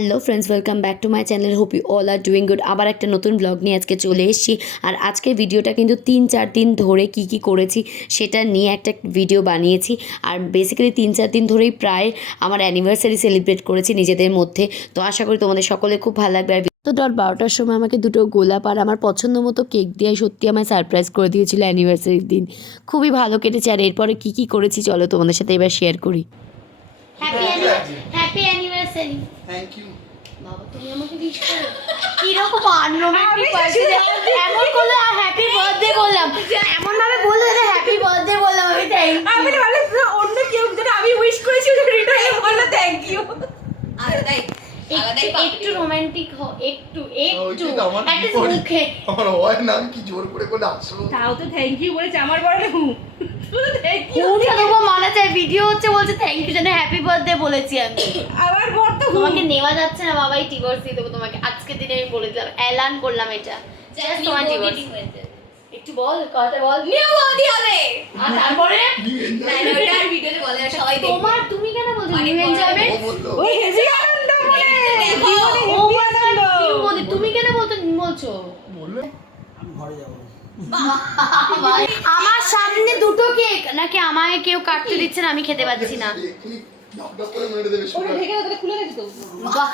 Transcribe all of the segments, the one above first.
Hello friends, welcome back to my channel. Hope you all are doing good. আবার একটা নতুন blog নিয়ে আজকে চলে এসেছি। আর আজকের ভিডিওটা কিন্তু 3-4 দিন ধরে কি করেছি সেটা নিয়ে একটা ভিডিও বানিয়েছি। আর বেসিক্যালি 3-4 দিন ধরেই প্রায় আমার অ্যানিভার্সারি সেলিব্রেট করেছি নিজেদের মধ্যে। তো আশা করি তোমাদের সকলে খুব ভালো লাগবে। আর তো 12টার সময় আমাকে দুটো গোলাপ আর আমার পছন্দ মতো কেক দিয়ে সত্যি আমায় সারপ্রাইজ করে দিয়েছিল অ্যানিভার্সারির দিন। খুবই ভালো কেটেছে। আর এরপরে কী করেছি চলো তোমাদের সাথে এবার শেয়ার করি। Happy anniversary. থ্যাংক ইউ বাবা তুমি আমাকে উইশ করো। কি রকম আনরোমান্টিক পার্সন, এমন করলে আর হ্যাপি বার্থডে বললাম, এমন ভাবে বললে যে হ্যাপি বার্থডে বললাম আমি থ্যাংক ইউ। আমি বলে অন্য কেউ যেটা আমি উইশ করেছি ওটা রিটার্ন বললো থ্যাংক ইউ। আলাদাই একটু রোমান্টিক হও, একটু আমার মুখে আমার হয় না, আমি কি জোর করে করে আসলো। তাও তো থ্যাংক ইউ বলেছে, আমার বলে শুধু থ্যাংক ইউ। কোনটা দেবো মানা চাই, ভিডিও হচ্ছে বলছে থ্যাংক ইউ জানে হ্যাপি বার্থডে বলেছি আমি। আবার বল তো তোমাকে নেওয়া যাচ্ছে না বাবাই, ডিভোর্স দিয়ে দেবো তোমাকে আজকে দিনে। আমি বলে দিলাম, এলান করলাম এটা জাস্ট তোমার ডিভোর্স। একটু বল কথা বল। নিউ বডি হবে আর তারপরে না ওটা আর ভিডিওতে বলে না, সবাই দেখবে। তোমার তুমি কেন বলছো নিউ এনজয়মেন্ট? ও বললো ওই হেজি আনন্দ বলে তুমি কেন বলছো? বললো আমার সামনে দুটো কেক নাকি আমায় কেউ কাটতে দিচ্ছে না, আমি খেতে পাচ্ছি না। ডাব ডাব করে মেরে দেবে ওটা ঢেকে দাও, তাহলে খুলে রেখে দাও। বাহ,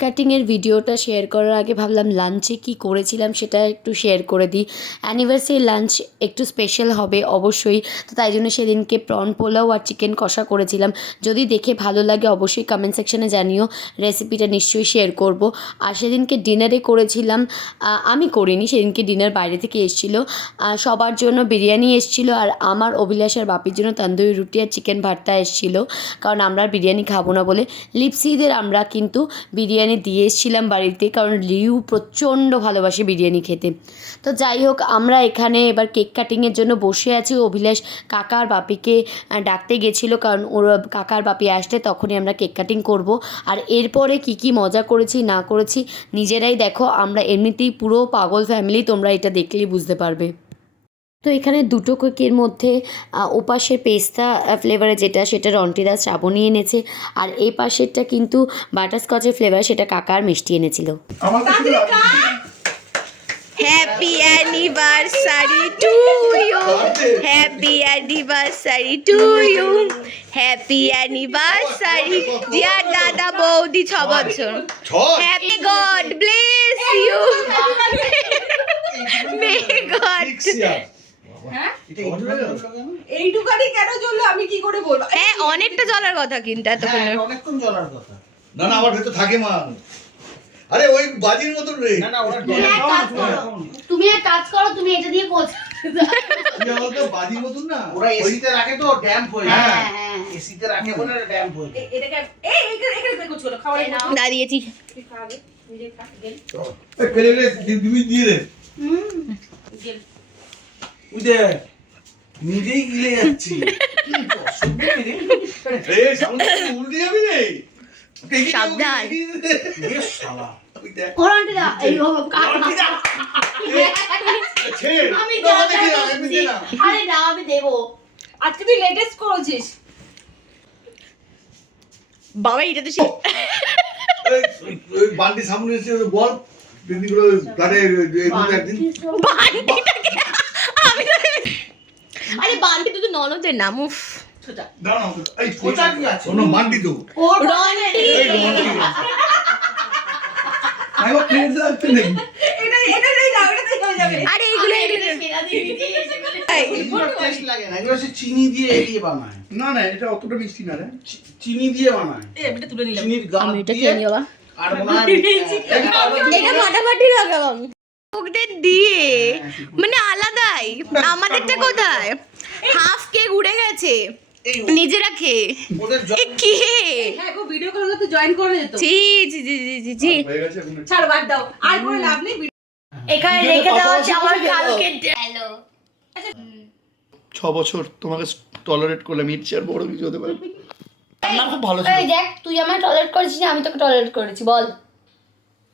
কাটিংয়ের ভিডিওটা শেয়ার করার আগে ভাবলাম লাঞ্চে কি করেছিলাম সেটা একটু শেয়ার করে দিই। অ্যানিভার্সারি লাঞ্চ একটু স্পেশাল হবে অবশ্যই, তো তাই জন্য সেদিনকে প্রন পোলাও আর চিকেন কষা করেছিলাম। যদি দেখে ভালো লাগে অবশ্যই কমেন্ট সেকশানে জানিও, রেসিপিটা নিশ্চয়ই শেয়ার করব। আর সেদিনকে ডিনারে করেছিলাম, আমি করিনি, সেদিনকে ডিনার বাইরে থেকে এসেছিলো। সবার জন্য বিরিয়ানি এসেছিলো আর আমার অভিলাষ আর বাপির জন্য তন্দুরি রুটি আর চিকেন ভর্তা এসেছিলো, কারণ আমরা আর বিরিয়ানি খাবো না বলে। লিপসিদের আমরা কিন্তু বিরিয়ানি দিয়ে এসেছিলাম বাড়িতে, কারণ লিউ প্রচণ্ড ভালোবাসে বিরিয়ানি খেতে। তো যাই হোক, আমরা এখানে এবার কেক কাটিংয়ের জন্য বসে আছি। অভিলাষ কাকা আর বাপিকে ডাকতে গেছিলো, কারণ ওর কাকা আর বাপি আসলে তখনই আমরা কেক কাটিং করব। আর এরপরে কি মজা করেছি না করেছি নিজেরাই দেখো। আমরা এমনিতেই পুরো পাগল ফ্যামিলি, তোমরা এটা দেখলেই বুঝতে পারবে। তো এখানে দুটো কেকের মধ্যে ওপাশের পেস্তা ফ্লেভারে যেটা, সেটা রন্টিদা শ্রাবণী এনেছে। আর এই পাশেরটা কিন্তু বাটারস্কচের ফ্লেভার, সেটা কাকার মিষ্টি এনেছিল। আমার কাছে happy anniversary to you, happy anniversary to you, happy anniversary dear দাদা বৌদি 6 বছর। Happy God bless you, may God. এইটুকানি কেন জ্বললো আমি কি করে বলবো? হ্যাঁ অনেকটা জ্বলার কথা কিন্তু এতক্ষণ। অনেকক্ষণ জ্বলার কথা। না না, আমার ভেতর থাকে মা। আরে ওই বাজির মতন রে। না না, ওরা তুমি এক কাজ করো, তুমি এটা দিয়ে কোচ কি বলতো, বাজির মতন না, ওরা এসিতে রাখে তো ড্যাম্প হয়ে যায়। হ্যাঁ হ্যাঁ এসিতে রাখে বলে ড্যাম্প হয়ে যায়। এটাকে এখানে কোচ করো, খাওয়াই নাও। দাঁড়িয়েছি। তুই খাবে নিজে খা গেল। এই ফেলে রে, তুমি দিয়ে রে। গেল বুঝে নিজেই গিলে যাচ্ছি। এই সামনে উল্টে যাবি রে। সাবধান। বেশ শালা। কোরান্টি দা এই ছেড়ে আমি না, আমাকে দে না, এমনি দে না। আরে না আমি দেবো। আজকে তুই লেটেস্ট করেছিস। বাবা এটা তো ওই বান্টি সামনে এসে ওই বল দিদিগুলো গাড়ে একদিন। আরে বান্টি তো ননদের নাম। উফ দাঁড়াও, এই ওটা কি আছে? কোনো মান্টি তো ওর এই রন্টি। আমি প্লেট রাখতে নেই। এটা নেই না, ওটাতেই হয়ে যাবে। আরে এগুলো সেরা দিয়ে দিয়েছে এগুলো টেস্ট লাগে না, এগুলো হচ্ছে চিনি দিয়ে এড়িয়ে বানায়। না না, এটা অতটা মিষ্টি না রে। চিনি দিয়ে বানায়। এই এটা তুলে নিলাম। চিনির গাছ আমি এটা দিয়ে খেয়ে নিও। আর মনে হয় এটা ফাটাফাটি লাগালাম ওদের দিয়ে, মানে আলাদাই। আমাদেরটা কোথায়? হাফ কেক উড়ে গেছে এই নিজেরা খেয়ে। ওদের এ কি? হ্যাঁ গো, ভিডিও কল তো জয়েন করে যেত। জি জি জি জি জি জি। হয়ে গেছে এখন। ছাড় বাদ দাও, আর কোনো লাভ নেই। এখানে রেখে দেওয়া হচ্ছে আমার কালকে। হ্যালো 6 বছর তোমাকে টলারেট করলাম, এর চেয়ে আর বড় কিছু হতে পারে? রান্না খুব ভালো ছিল। এই দেখ তুই আমায় টলারেট করেছিস না, আমি তোকে টলারেট করেছি বল।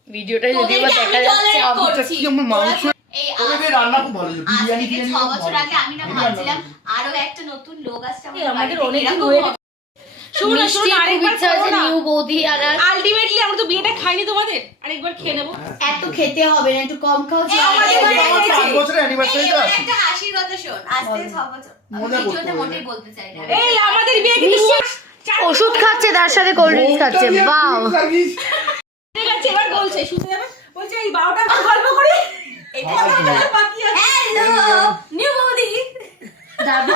ভিডিওটা যদি বা দেখা যাচ্ছে করছি কি আমার মাংস এই ওদের রান্না খুব ভালো ছিল। আজ বিরিয়ানি থেকে টিরিয়ানি 6 খুব বছর ভালো আগে ছিল। আমি না হেভি রান্না ভাবছিলাম করেছিল। আরো একটা নতুন লোক আসছে আমাদের আমাদের অনেক বাড়িতে, দিন এরকম হয়ে হবে। শোনো মিষ্টি খুব আরেকবার ইচ্ছা হচ্ছে করো না। নিউ বৌদি আর আলটিমেটলি আমরা তো বিয়েটা খাইনি তোমাদের, আরেকবার খেয়ে নেবো। এত খেতে হবে না, একটু কম খাও। আমাদের বাড়ি আমার গেছি। 5 বছরের অ্যানিভার্সারিটা আছে একটা হাসির কথা শোন, আজ থেকে 6 বছর মজা করতে ভিডিওতে হবে। মোটেই বলতে চাই না। এই আমাদের বিয়ে কিন্তু ওষুধ খাচ্ছে তার সাথে কোল্ড ড্রিঙ্কস খাচ্ছে, বাও। ঠিক আছে, এবার বলছে শুনতে যাবে, বলছে এই 12টা গল্প করি, এই কথাটা বাকি আছে। হ্যালো নিউ বৌদি। তারপর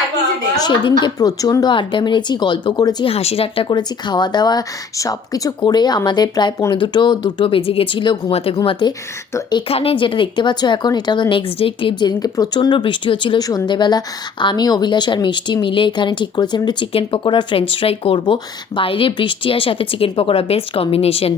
আর কিছু নেই। সেদিনকে প্রচণ্ড আড্ডা মেরেছি, গল্প করেছি, হাসি ঠাট্টা করেছি, খাওয়া দাওয়া সব কিছু করে আমাদের প্রায় 2:45 বেজে গেছিলো ঘুমাতে ঘুমাতে। তো এখানে যেটা দেখতে পাচ্ছ এখন, এটা হলো নেক্সট ডে ক্লিপ, যেদিনকে প্রচণ্ড বৃষ্টি হচ্ছিলো। সন্ধেবেলা আমি, অভিলাষ আর মিষ্টি মিলে এখানে ঠিক করেছিলাম একটু চিকেন পকোড়া ফ্রেঞ্চ ফ্রাই করব। বাইরে বৃষ্টি আর সাথে চিকেন পকোড়া, বেস্ট কম্বিনেশন।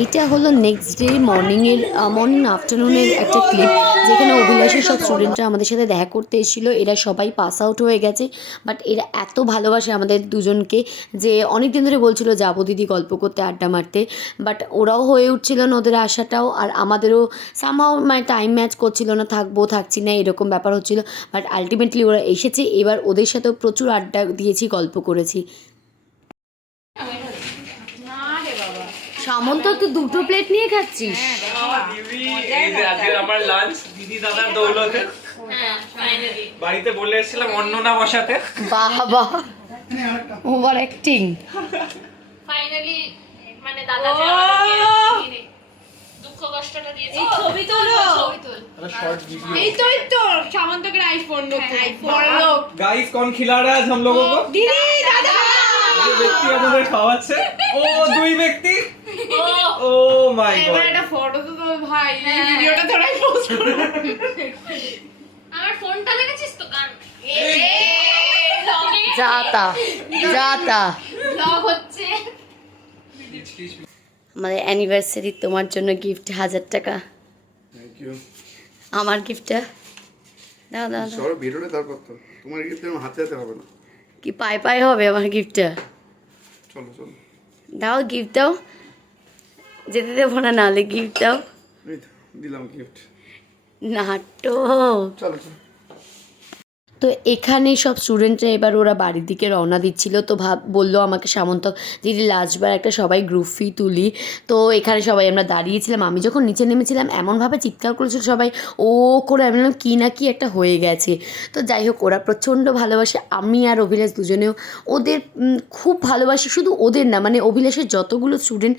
এইটা হলো নেক্সট ডে মর্নিং আফটারনুনের একটা ক্লিপ, যেখানে অভিলাষের সব স্টুডেন্টরা আমাদের সাথে দেখা করতে এসেছিলো। এরা সবাই পাস আউট হয়ে গেছে, বাট এরা এত ভালোবাসে আমাদের দুজনকে যে অনেক দিন ধরে বলছিল যাবো দিদি গল্প করতে, আড্ডা মারতে, বাট ওরাও হয়ে উঠছিল না ওদের আশাটাও, আর আমাদেরও সামহাও মানে টাইম ম্যাচ করছিল না, থাকবো থাকছি না এরকম ব্যাপার হচ্ছিল। বাট আলটিমেটলি ওরা এসেছে, এবার ওদের সাথেও প্রচুর আড্ডা দিয়েছি, গল্প করেছি। সামন্ত তুই 2 প্লেট নিয়ে খাচ্ছিস? আজকে আমার লাঞ্চ দিদি দাদার দৌলতে। বাড়িতে বলে এসেছিলাম অন্য না বসাতে। বাবা ওভার অ্যাক্টিং। ফাইনালি মানে দাদা যে আমাকে দুঃখ কষ্টটা দিয়েছে। ছবি তোলো। ছবি তোল। এই তো সামন্তকে আইফোন লোক गाइस कौन खिला रहा है आज हम लोगों को? দিদি দাদা যে ব্যক্তি আমাদের খাওয়াচ্ছে, ও দুই ব্যক্তি। ও মাই গড। একটা ফটো তো তোর ভাই, এই ভিডিওটা তোরাই পোস্ট করো। আমার ফোনটা দেখেছিস তো কান যাতা ব্লগ হচ্ছে। আমাদের অ্যানিভার্সারি, তোমার জন্য গিফট 1000 টাকা। Thank you. আমার গিফটটা দাও দাও দাও। সরো ভিডিওটা তারপর তো তোমার গিফট আমার হাতে হাতে হবে না। কি পায়ে পায়ে হবে আমার গিফটটা? চলো চলো দাও গিফট দাও, যেতে দেবো না, নাহলে গিফট দাও। এই তো দিলাম গিফট। নাটক। চলো চলো। তো এখানে সব স্টুডেন্টরা এবার ওরা বাড়ির দিকে রওনা দিচ্ছিল, তো বললো আমাকে সামন্ত দিদি লাস্টবার একটা সবাই গ্রুপ ফি তুলি। তো এখানে সবাই আমরা দাঁড়িয়েছিলাম, আমি যখন নিচে নেমেছিলাম এমনভাবে চিৎকার করেছিল সবাই ও করে, আমি বললাম কী না কি একটা হয়ে গেছে। তো যাই হোক, ওরা প্রচণ্ড ভালোবাসে, আমি আর অভিলাষ দুজনেও ওদের খুব ভালোবাসি। শুধু ওদের না, মানে অভিলাষের যতগুলো স্টুডেন্ট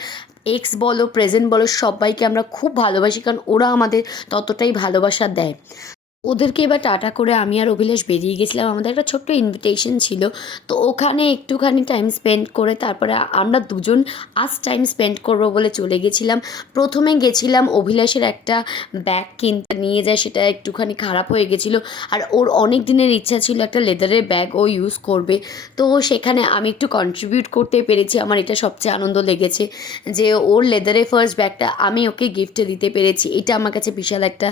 এক্স বলো প্রেজেন্ট বলো সবাইকে আমরা খুব ভালোবাসি, কারণ ওরা আমাদের ততটাই ভালোবাসা দেয়। ওদেরকে এবার টাটা করে আমি আর অভিলাষ বেরিয়ে গেছিলাম, আমাদের একটা ছোট্ট ইনভিটেশন ছিল, তো ওখানে একটুখানি টাইম স্পেন্ড করে তারপরে আমরা দুজন টাইম স্পেন্ড করব বলে চলে গেছিলাম। প্রথমে গেছিলাম অভিলাষের একটা ব্যাগ কিনতে, নিয়ে যায় সেটা একটুখানি খারাপ হয়ে গেছিলো, আর ওর অনেক দিনের ইচ্ছা ছিল একটা লেদারের ব্যাগ ও ইউজ করবে। তো সেখানে আমি একটু কন্ট্রিবিউট করতে পেরেছি, আমার এটা সবচেয়ে আনন্দ লেগেছে যে ওর লেদারের ফার্স্ট ব্যাগটা আমি ওকে গিফটে দিতে পেরেছি, এটা আমার কাছে বিশাল একটা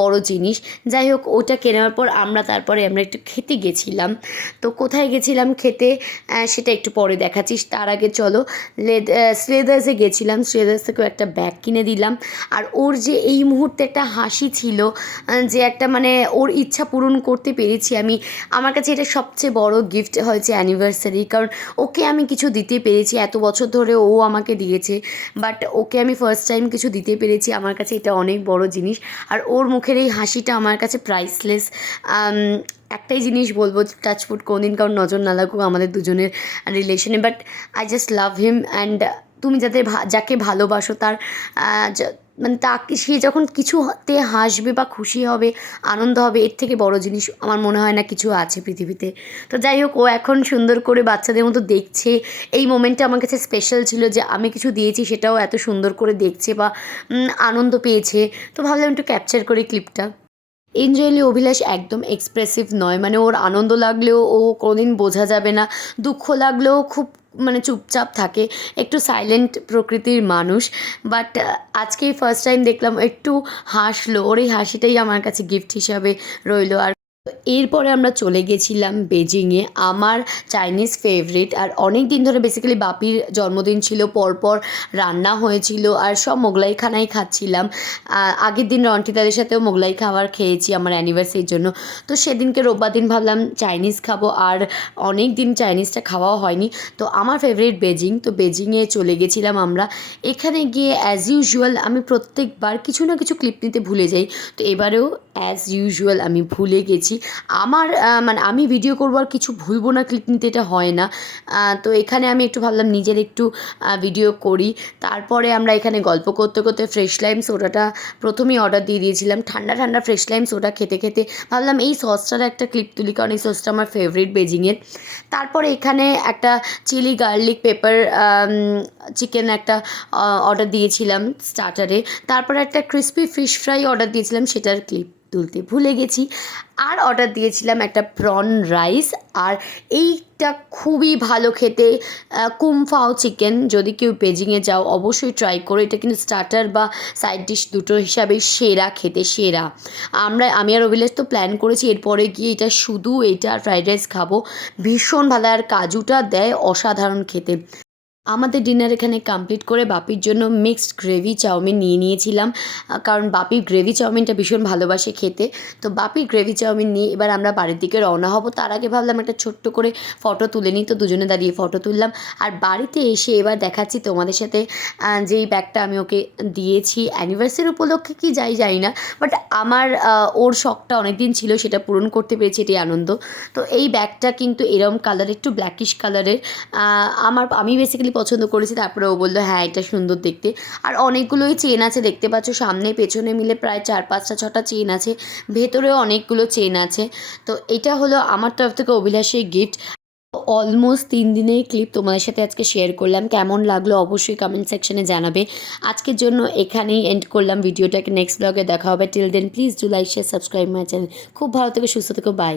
বড় জিনিস। যাই হোক, ওটা কেনার পর তারপরে আমরা একটু খেতে গেছিলাম। তো কোথায় গেছিলাম খেতে সেটা একটু পরে দেখাচ্ছি, তার আগে চলো শ্রেদার্সে গেছিলাম, শ্রেদার্স থেকেও একটা ব্যাগ কিনে দিলাম। আর ওর যে এই মুহূর্তে একটা হাসি ছিল, যে একটা মানে ওর ইচ্ছা পূরণ করতে পেরেছি আমি, আমার কাছে এটা সবচেয়ে বড় গিফট হয়েছে অ্যানিভার্সারি, কারণ ওকে আমি কিছু দিতে পেরেছি, এত বছর ধরে ও আমাকে দিয়েছে, বাট ওকে আমি ফার্স্ট টাইম কিছু দিতে পেরেছি, আমার কাছে এটা অনেক বড় জিনিস। আর ওর মুখের এই হাসিটা আমার কাছে প্রাইসলেস। একটাই জিনিস বলবো, টাচফুট কোনদিন কারণ নজর না লাগুক আমাদের দুজনের রিলেশনে, but I just love him. And তুমি যাকে ভালোবাসো তার মানে তাকে, সে যখন কিছুতে হাসবে বা খুশি হবে, আনন্দ হবে, এর থেকে বড় জিনিস আমার মনে হয় না কিছু আছে পৃথিবীতে। তো যাই হোক, ও এখন সুন্দর করে বাচ্চাদের মতো দেখছে, এই মোমেন্টটা আমার কাছে স্পেশাল ছিল যে আমি কিছু দিয়েছি সেটাও এত সুন্দর করে দেখছে বা আনন্দ পেয়েছে। তো ভাবলাম একটু ক্যাপচার করি ক্লিপটা। এনজয়লি অভিলাষ একদম এক্সপ্রেসিভ নয়, মানে ওর আনন্দ লাগলেও ও কোনোদিন বোঝা যাবে না, দুঃখ লাগলেও খুব মানে চুপচাপ থাকে, একটু সাইলেন্ট প্রকৃতির মানুষ। বাট আজকেই ফার্স্ট টাইম দেখলাম একটু হাসলো, ওর এই হাসিটাই আমার কাছে গিফট হিসাবে রইলো। আর এরপরে আমরা চলে গেছিলাম বেজিংয়ে, আমার চাইনিজ ফেভারিট। আর অনেক দিন ধরে বেসিক্যালি বাপির জন্মদিন ছিল, পরপর রান্না হয়েছিল আর সব মোগলাই খানাই খাচ্ছিলাম। আগের দিন রন্টিতাদের সাথেও মোগলাই খাবার খেয়েছি আমার অ্যানিভার্সারির জন্য। তো সেদিনকে রোববার দিন ভাবলাম চাইনিজ খাবো, আর অনেক দিন চাইনিজটা খাওয়াও হয়নি। তো আমার ফেভারিট বেজিং, তো বেজিংয়ে চলে গেছিলাম আমরা। এখানে গিয়ে অ্যাজ ইউজুয়াল আমি প্রত্যেকবার কিছু না কিছু ক্লিপ নিতে ভুলে যাই, তো এবারেও অ্যাজ ইউজুয়াল আমি ভুলে গেছি। আমার মানে আমি ভিডিও করবো আর কিছু ভুলবো না ক্লিপ নিতে, এটা হয় না। তো এখানে আমি একটু ভাবলাম নিজের একটু ভিডিও করি। তারপরে আমরা এখানে গল্প করতে করতে ফ্রেশ লাইম সোডাটা প্রথমেই অর্ডার দিয়ে দিয়েছিলাম। ঠান্ডা ঠান্ডা ফ্রেশ লাইম সোডা খেতে খেতে ভাবলাম এই সসটার একটা ক্লিপ তুলি, কারণ এই সসটা আমার ফেভারিট বেজিংয়ের। তারপরে এখানে একটা চিলি গার্লিক পেপার চিকেন একটা অর্ডার দিয়েছিলাম স্টার্টারে। তারপরে একটা ক্রিসপি ফিশ ফ্রাই অর্ডার দিয়েছিলাম, সেটার ক্লিপ তুলতে ভুলে গেছি। আর অর্ডার দিয়েছিলাম একটা প্রন রাইস, আর এইটা খুবই ভালো খেতে, কুমফাও চিকেন। যদি কেউ বেজিংয়ে যাও অবশ্যই ট্রাই করো, এটা কিন্তু স্টার্টার বা সাইড ডিশ দুটো হিসাবেই সেরা খেতে, সেরা। আমি আর অভিলাষ তো প্ল্যান করেছি এরপরে গিয়ে এটা শুধু এইটা আর ফ্রাইড রাইস খাবো, ভীষণ ভালো। আর কাজুটা দেয় অসাধারণ খেতে। আমাদের ডিনার এখানে কমপ্লিট করে বাপির জন্য মিক্সড গ্রেভি চাউমিন নিয়ে নিয়েছিলাম, কারণ বাপি গ্রেভি চাউমিনটা ভীষণ ভালোবাসে খেতে। তো বাপি গ্রেভি চাউমিন নিয়ে এবার আমরা বাড়ির দিকে রওনা হব। তার আগে ভাবলাম একটা ছোট্ট করে ফটো তুলে নিই, তো দুজনে দাঁড়িয়ে ফটো তুললাম। আর বাড়িতে এসে এবার দেখাচ্ছি তোমাদের সাথে যেই ব্যাগটা আমি ওকে দিয়েছি অ্যানিভার্সারি উপলক্ষে কি যাই না, বাট আমার ওর শখটা অনেক দিন ছিল, সেটা পূরণ করতে পেরেছি, এটাই আনন্দ। তো এই ব্যাগটা কিন্তু এরম কালার, একটু ব্ল্যাকিশ কালারের, আমি বেসিক্যালি পছন্দ করেছি। তারপরে ও বললো হ্যাঁ এটা সুন্দর দেখতে। আর অনেকগুলোই চেন আছে দেখতে পাচ্ছ, সামনে পেছনে মিলে প্রায় 4-5টা চেন আছে, ভেতরেও অনেকগুলো চেন আছে। তো এটা হলো আমার তরফ থেকে অভিলাষের গিফট। অলমোস্ট 3 দিনের ক্লিপ তোমাদের সাথে আজকে শেয়ার করলাম, কেমন লাগলো অবশ্যই কমেন্ট সেকশনে জানাবে। আজকের জন্য এখানেই এন্ড করলাম ভিডিওটাকে, নেক্সট ব্লগে দেখা হবে। Till then please do like share subscribe my channel. খুব ভালো থেকো, সুস্থ থেকো, বাই।